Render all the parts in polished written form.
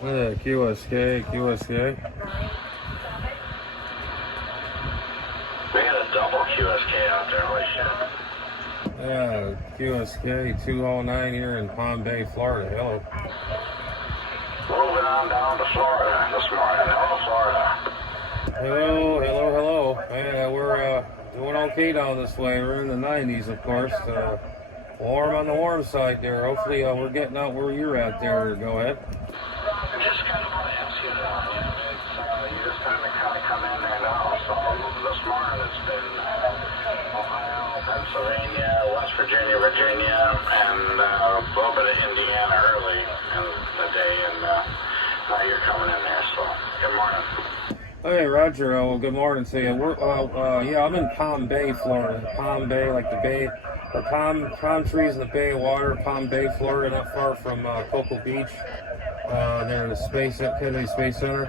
QSK. We got a double QSK out there, holy shit. Yeah, QSK 209 here in Palm Bay, Florida. Hello. Moving on down to Florida this morning. Hello, Florida. Hello. Yeah, we're doing okay down this way. We're in the 90s, of course. Warm on the warm side there. Hopefully we're getting out where you're at there. Go ahead. Just kind of want to ask you that. You just kind of come in there now. So this morning it's been Ohio, Pennsylvania, West Virginia, and a little bit of Indiana early in the day, and now you're coming in there. So good morning. Hey, Roger. Well, good morning to you. Yeah, I'm in Palm Bay, Florida. Palm Bay, like the bay, the palm trees in the Bay of Water. Palm Bay, Florida, not far from Cocoa Beach. There in the Kennedy Space Center.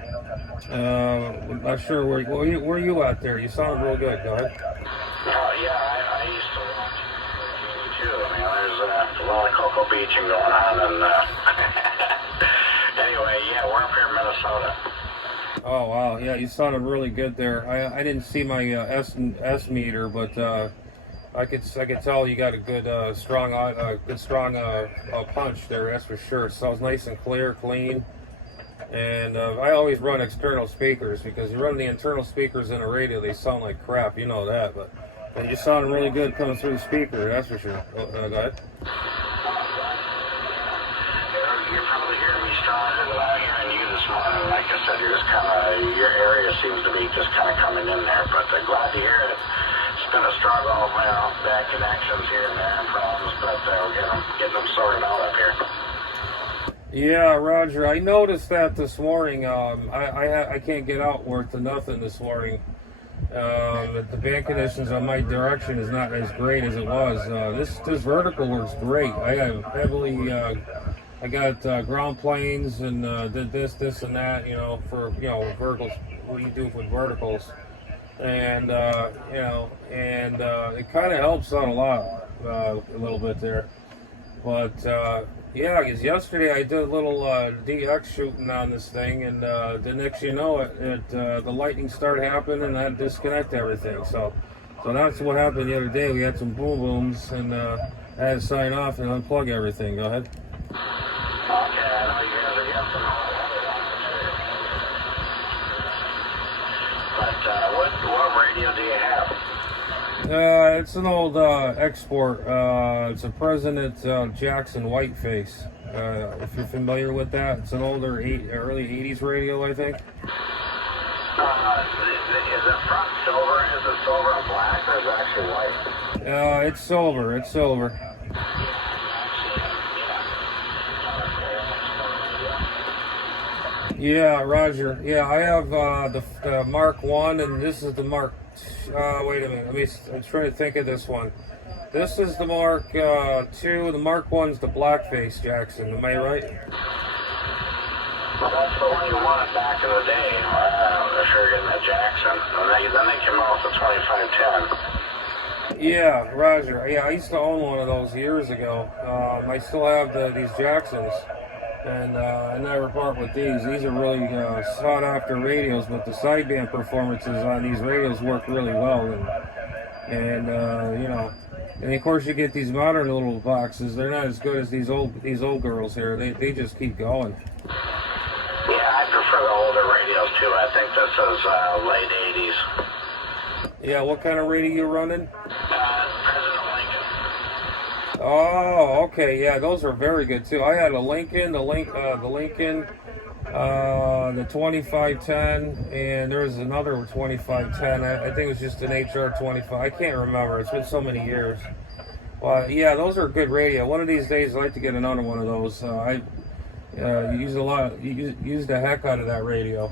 I'm not sure where you at there. You sound real good. Go ahead. I used to watch TV too. I mean, there's a lot of Cocoa Beaching going on, and anyway, yeah, we're up here in Minnesota. Oh wow, yeah, you sounded really good there. I didn't see my S meter, but I could tell you got a good strong punch there. That's for sure. It sounds nice and clear, clean. And I always run external speakers because you run the internal speakers in a radio, they sound like crap. You know that, but and you sound really good coming through the speaker. That's for sure. Go ahead. You're probably hearing me stronger than I'm hearing you this morning. Like I said, your area seems to be just kind of coming in there, but glad to hear it. It's been a struggle, bad connections here and there and problems, but we're getting them sorted out up here. Yeah, Roger. I noticed that this morning. I can't get out worth to nothing this morning. The band conditions on my direction is not as great as it was. This vertical works great. I have heavily. I got ground planes and did this and that. For verticals. What do you do with verticals? And it kind of helps out a lot, a little bit there. But yeah, because yesterday I did a little DX shooting on this thing, and the next you know it, the lightning started happening, and I had to disconnect everything. So that's what happened the other day. We had some boom booms, and I had to sign off and unplug everything. Go ahead. Okay, I know you guys are getting some but what radio do you have? It's an old export. It's a President Jackson Whiteface. If you're familiar with that, it's an older early 80s radio, I think. Is it front silver? Is it silver and black, or is it actually white? It's silver. It's silver. Yeah, Roger. Yeah, I have the Mark 1, and this is the Mark. Wait a minute. I'm trying to think of this one. This is the Mark 2. The Mark 1's the blackface Jackson. Am I right? Well, that's the one you wanted back in the day. If you're getting a Jackson, and then they came out with the 2510. Yeah, Roger. Yeah, I used to own one of those years ago. I still have these Jacksons. And I never part with these. These are really sought after radios, but the sideband performances on these radios work really well. And of course you get these modern little boxes. They're not as good as these old girls here. They just keep going. Yeah, I prefer the older radios too. I think this is late 80s. Yeah, what kind of radio you running? President Lincoln. Oh, okay, yeah, those are very good too. I had a Lincoln, the Lincoln, the 2510, and there's another 2510. I think it was just an HR 25. I can't remember. It's been so many years. Well, yeah, those are good radio. One of these days, I'd like to get another one of those. I use the heck out of that radio.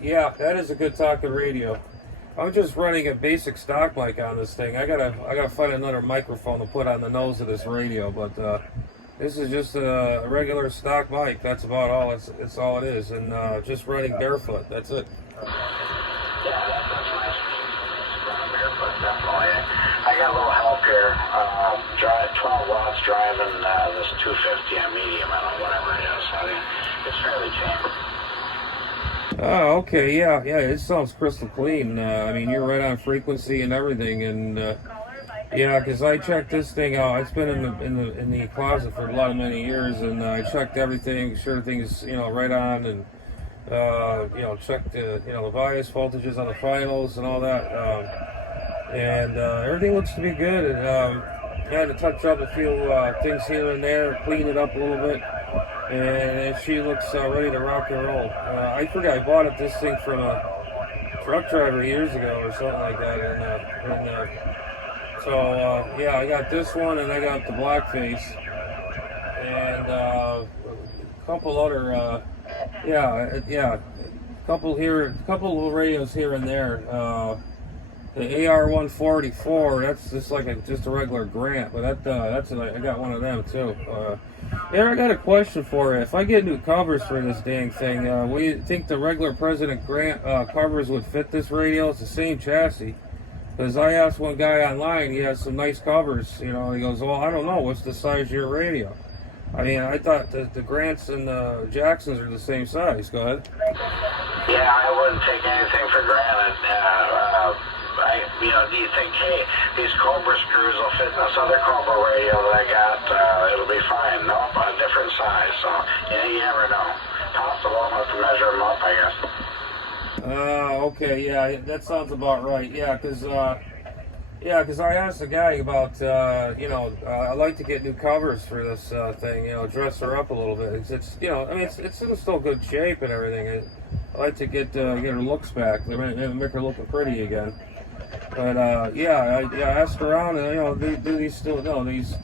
Yeah, that is a good talking radio. I'm just running a basic stock mic on this thing. I gotta find another microphone to put on the nose of this radio, but this is just a regular stock mic. That's about all. It's all it is, and just running barefoot. That's it. Yeah, that's nice. Running barefoot, definitely. I got a little help here. 12 watts driving this 250 on medium. I don't know, whatever it's fairly tame. Oh, okay, yeah, it sounds crystal clean. I mean, you're right on frequency and everything, and yeah, because I checked this thing out. It's been in the closet for many years, and I checked everything, sure everything's right on, and checked the bias voltages on the finals and all that, and everything looks to be good. And I had to touch up a few things here and there, clean it up a little bit. And she looks ready to rock and roll. I forgot I bought this thing from a truck driver years ago or something like that. Yeah, I got this one and I got the blackface and a couple other couple little radios here and there. The AR-144, that's just like just a regular Grant, but I got one of them too. I got a question for you. If I get new covers for this dang thing, what do you think the regular President Grant covers would fit this radio? It's the same chassis. Because I asked one guy online, he has some nice covers, he goes, well, I don't know, what's the size of your radio? I mean, I thought the Grants and the Jacksons are the same size. Go ahead. Yeah, I wouldn't take anything for granted. Do you think, hey, these Cobra screws will fit in this other Cobra radio that I got? It'll be fine. Nope, a different size. So, you never know. Possible, I'll have to measure them up, I guess. Okay, yeah, that sounds about right. Yeah, because I asked the guy about, I'd like to get new covers for this thing, dress her up a little bit. It's in still good shape and everything. I like to get her looks back, make her looking pretty again. But I asked around, and do these still these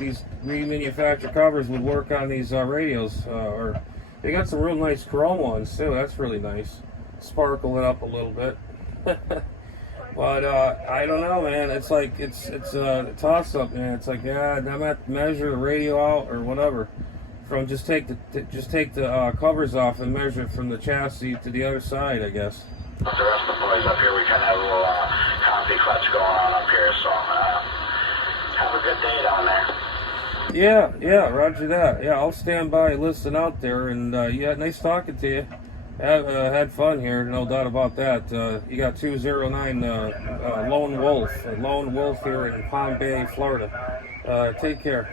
remanufactured covers would work on these radios? Or they got some real nice chrome ones too. That's really nice. Sparkle it up a little bit. But I don't know, man. It's like it's a toss up, man. It's like I'm gonna have to measure the radio out or whatever. From just take the covers off and measure from the chassis to the other side, I guess. The rest of the boys up here, we kind of have a little coffee clutch going on up here, so have a good day down there. Yeah, roger that. Yeah, I'll stand by and listen out there, and nice talking to you. Had fun here, no doubt about that. You got 209 Lone Wolf here in Palm Bay, Florida. Take care.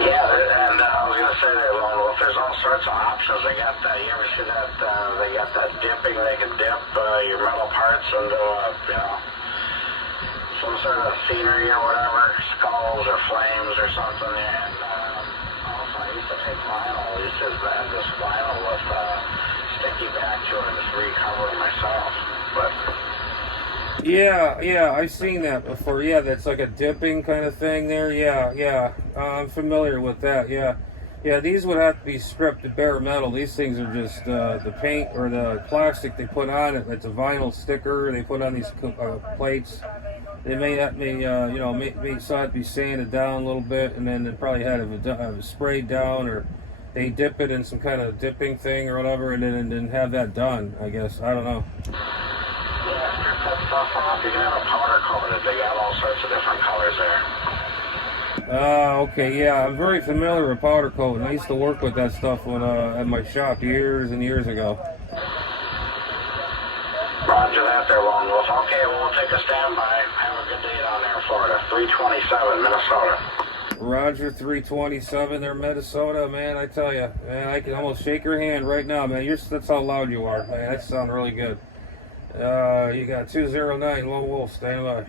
Yeah, and I was going to say there, Lone Wolf, there's all sorts of options. They got that, you ever see that, they got that dipping, they can dip your metal parts into, some sort of scenery or whatever, skulls or flames or something. And also, I used to take vinyl, I used to have this vinyl with sticky back to it and just recover it myself. But Yeah, I've seen that before. Yeah, that's like a dipping kind of thing there. Yeah, I'm familiar with that. Yeah, these would have to be stripped to bare metal. These things are just the paint or the plastic they put on it. It's a vinyl sticker they put on these plates. They may so have to be sanded down a little bit, and then they probably had it sprayed down, or they dip it in some kind of dipping thing or whatever, and then have that done. I guess I don't know. Stuff off, you can have a powder coated. They got all sorts of different colors there. Okay, yeah, I'm very familiar with powder coating. I used to work with that stuff when at my shop years and years ago. Roger that there, Lone Wolf. Okay, well, we'll take a standby. Have a good day down there in Florida. 327, Minnesota. Roger, 327 there, Minnesota. Man, I tell you, man, I can almost shake your hand right now, man. That's how loud you are. Man, that sounds really good. You got 209 Lone Wolf, stand by.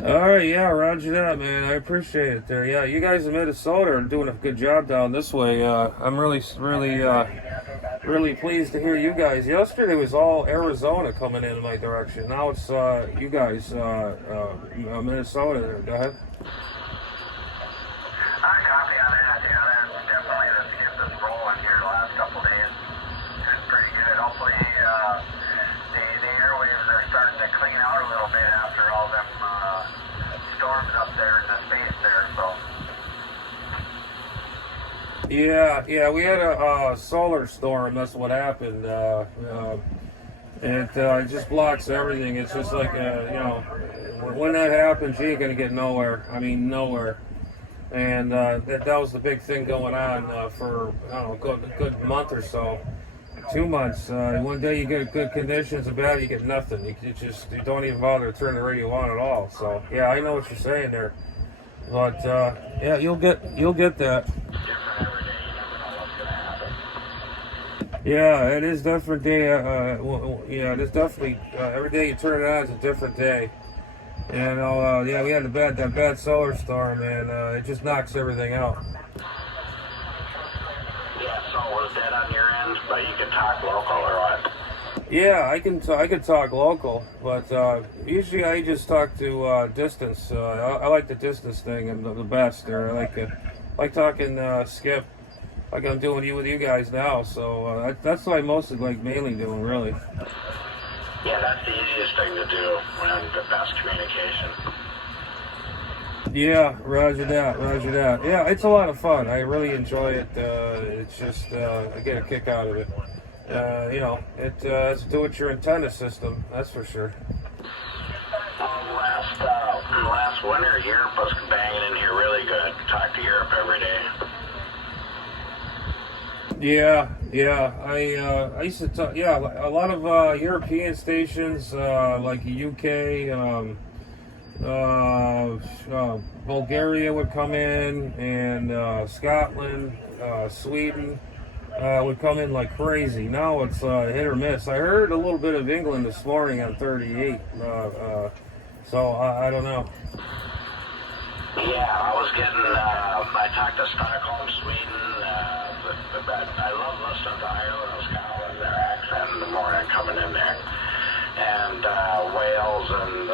Alright, yeah, roger that, man. I appreciate it there. Yeah, you guys in Minnesota are doing a good job down this way. I'm really pleased to hear you guys. Yesterday was all Arizona coming in my direction. Now it's you guys, Minnesota there. Go ahead. Copy on that. Yeah, that's definitely to get this rolling here the last couple days. It's pretty good. Hopefully, the Yeah, we had a solar storm. That's what happened. It just blocks everything. It's just like, when that happens, you ain't gonna get nowhere. I mean, nowhere. And that was the big thing going on for, I don't know, a good month or so. 2 months. One day you get good conditions, and bad you get nothing. You don't even bother to turn the radio on at all. So yeah, I know what you're saying there. But yeah, you'll get that. Yeah, it is different day. Yeah, it is definitely every day you turn it on is a different day. And yeah, we had that bad solar storm, and it just knocks everything out. Yeah, so was that on your end? But you can talk local or what? Yeah, I can talk local, but usually I just talk to distance. I like the distance thing and the best. There, I like talking skip, like I'm doing with you guys now. So that's what I mostly like, mainly doing, really. Yeah, that's the easiest thing to do when the best communication. Yeah, Roger that. Yeah, it's a lot of fun. I really enjoy it. It's just I get a kick out of it. It's do it your antenna system, that's for sure. Last winter, Europe was banging in here really good. Talk to Europe every day. Yeah. I used to talk. Yeah, a lot of European stations like UK, Bulgaria would come in, and Scotland, Sweden. Would come in like crazy. Now it's hit or miss. I heard a little bit of England this morning on 38, so I don't know. Yeah, I talked to Stockholm, Sweden, but I love listening to Ireland and Scotland, their accent in the morning coming in there. And Wales and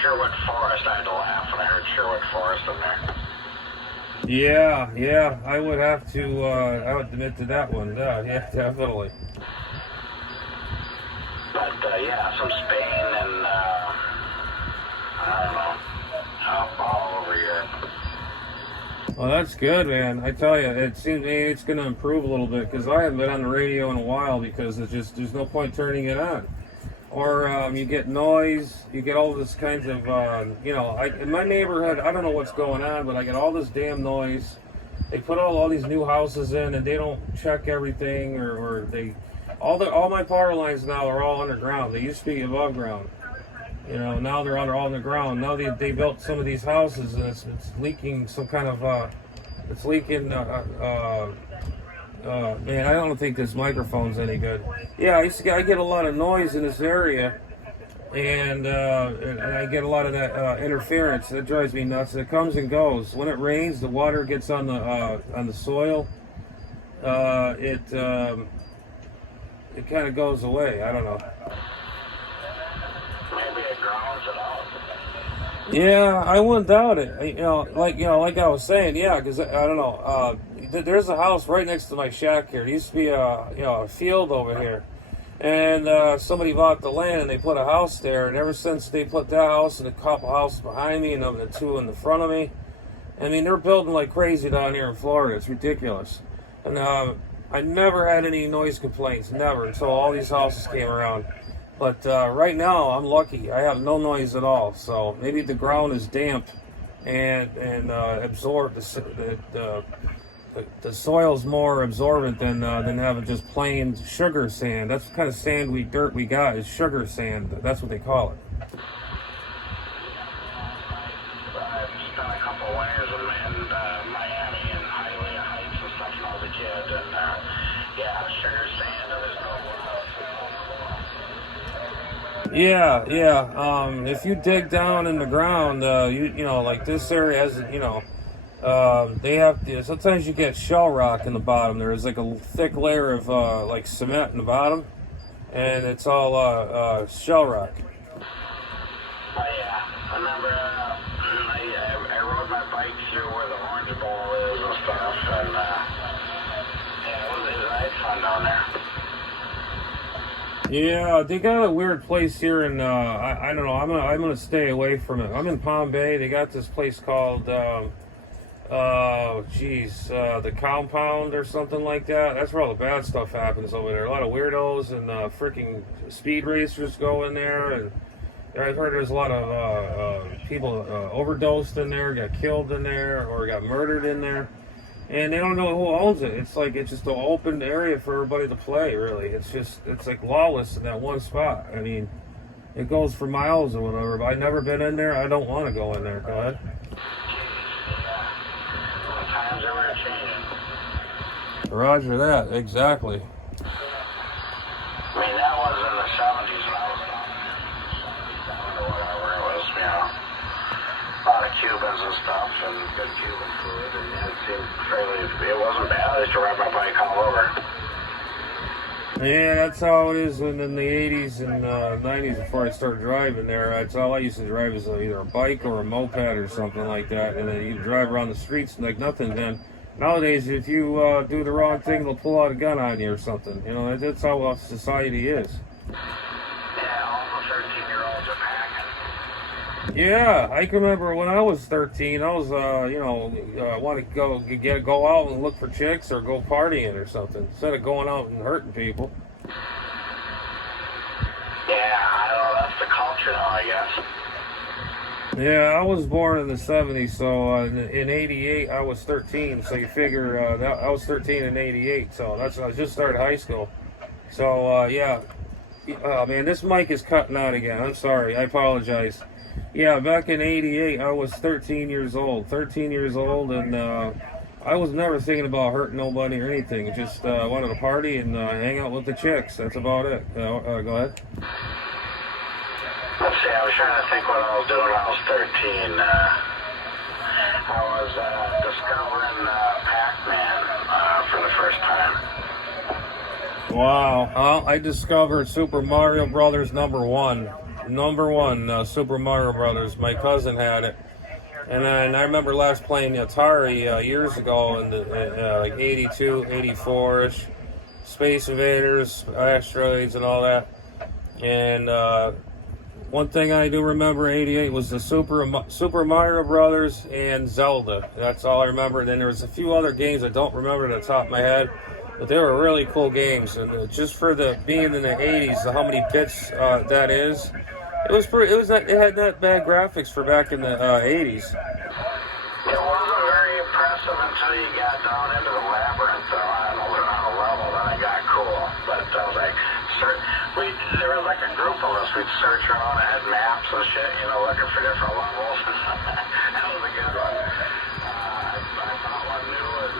Sherwood Forest, I had to laugh when I heard Sherwood Forest in there. Yeah, I would have to, I would admit to that one. Yeah, definitely. But yeah, some Spain and I don't know, all over Europe. Well, that's good, man. I tell you, it seems it's going to improve a little bit, because I haven't been on the radio in a while, because there's no point turning it on. Or you get noise, you get all this kinds of, in my neighborhood, I don't know what's going on, but I get all this damn noise. They put all these new houses in, and they don't check everything, or all my power lines now are all underground. They used to be above ground. Now they're all underground. Now they built some of these houses, and it's leaking some kind of, it's leaking, man, I don't think this microphone's any good. Yeah, I get a lot of noise in this area, and I get a lot of that interference. That drives me nuts. It comes and goes. When it rains, the water gets on the soil. It kind of goes away. I don't know. Maybe it grounds it out. Yeah, I wouldn't doubt it. Like I was saying, yeah, because I don't know. There's a house right next to my shack here. There used to be a field over here, and somebody bought the land and they put a house there. And ever since they put that house and a couple houses behind me and the two in the front of me, I mean, they're building like crazy down here in Florida. It's ridiculous. And I never had any noise complaints, never, until all these houses came around. But right now, I'm lucky. I have no noise at all. So maybe the ground is damp and absorb the soil's more absorbent than having just plain sugar sand. That's the kind of dirt we got is sugar sand. That's what they call it. I've spent a couple of winters in Miami and Hialeah Heights and stuff when I was a kid, and yeah, sugar sand. Yeah. If you dig down in the ground, like this area has, they have to, sometimes you get shell rock in the bottom. There's like a thick layer of like cement in the bottom, and it's all shell rock. Oh yeah, I remember I rode my bike through where the Orange Bowl is and stuff, and yeah, it was nice fun down there. Yeah, they got a weird place here in I don't know. I'm gonna stay away from it. I'm in Palm Bay. They got this place called The compound or something like that. That's where all the bad stuff happens over there. A lot of weirdos and freaking speed racers go in there, and I've heard there's a lot of people overdosed in there, got killed in there, or got murdered in there, and they don't know who owns it. It's like it's just an open area for everybody to play. Really, it's like lawless in that one spot. I mean, it goes for miles or whatever. But I've never been in there. I don't want to go in there. Go ahead. Times are changing. Roger that. Exactly. I mean, that was in the 70s when I was down there. Or whatever it was, you know. A lot of Cubans and stuff, and good Cuban food, and it seemed fairly, it wasn't bad. I used to ride my bike all over. Yeah, that's how it is in the 80s and 90s before I started driving there. That's all I used to drive is either a bike or a moped or something like that. And then you drive around the streets like nothing. Then nowadays, if you do the wrong thing, they'll pull out a gun on you or something. You know, that's how society is. Yeah, all the 13-year-olds are packing. Yeah, I can remember when I was 13, I was, want to go out and look for chicks or go partying or something instead of going out and hurting people. Yeah, I don't know, that's the culture now, I guess. Yeah, I was born in the 70s, so in 88 I was 13, so you figure that I was 13 in 88, so that's when I just started high school. So, man, this mic is cutting out again. I'm sorry, I apologize. Yeah, back in 88, I was 13 years old. 13 years old, and I was never thinking about hurting nobody or anything. Just wanted to party and hang out with the chicks. That's about it. Go ahead. Let's see, I was trying to think what I was doing when I was 13. I was discovering Pac-Man for the first time. Wow. I discovered Super Mario Brothers number one, Super Mario Brothers. My cousin had it, and then I remember last playing Atari years ago in like 82, 84ish, Space Invaders, Asteroids, and all that. And one thing I do remember, 88, was the Super Mario Brothers and Zelda. That's all I remember. And then there was a few other games I don't remember at the top of my head, but they were really cool games. And just for being in the 80s, how many bits that is, it had not bad graphics for back in the 80s. It wasn't very impressive until you got down into the labyrinth, though, on a level, then it got cool. But I was like, there was like a group of us, we'd search around and had maps and shit, you know, looking for different levels. That was a good one. I found one new in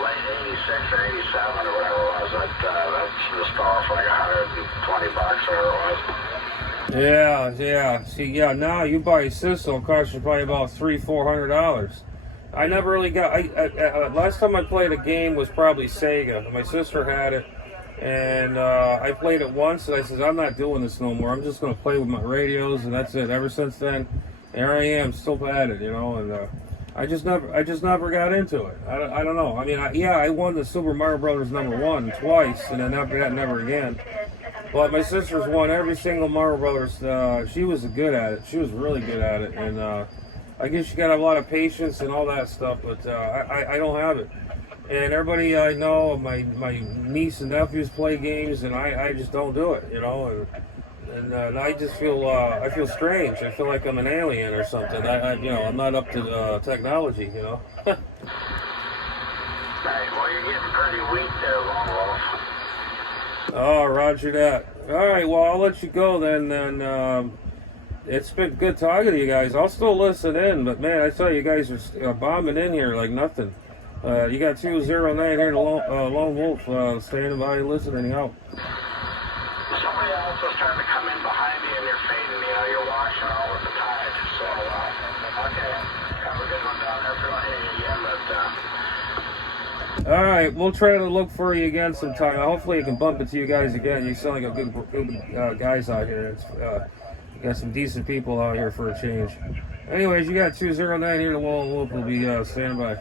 late 86 or 87 or whatever it was. That's the store for like $120 or whatever it was. Yeah. See, now you buy a system, it'll cost you probably about $300-400. I never really got. Last time I played a game was probably Sega. My sister had it, and I played it once, and I said, I'm not doing this no more. I'm just going to play with my radios, and that's it. Ever since then, there I am, still at it, you know. And I just never got into it. I don't know. I mean, I won the Super Mario Brothers number one twice, and then after that, never again. But my sister's won every single Mario Brothers. She was good at it. She was really good at it, and I guess you got a lot of patience and all that stuff. But I don't have it. And everybody I know, my niece and nephews play games, and I just don't do it, you know. And I just feel I feel strange. I feel like I'm an alien or something. I'm not up to technology, you know. Right. Well, you're getting pretty weak there, Lone Wolf. Oh, roger that. All right, well, I'll let you go then. And it's been good talking to you guys. I'll still listen in, but man, I tell you, guys are bombing in here like nothing. You got 209 here, the Lone Wolf, standing by listening out. Somebody else is trying to come in behind you and you're fading, you know, you're washing out with the tide. So, okay, have a good one down there if you want to hear you again, All right, we'll try to look for you again sometime. Hopefully I can bump into you guys again. You sound like a good guys out here. You got some decent people out here for a change. Anyways, you got 209 here, the Lone Wolf will be standing by.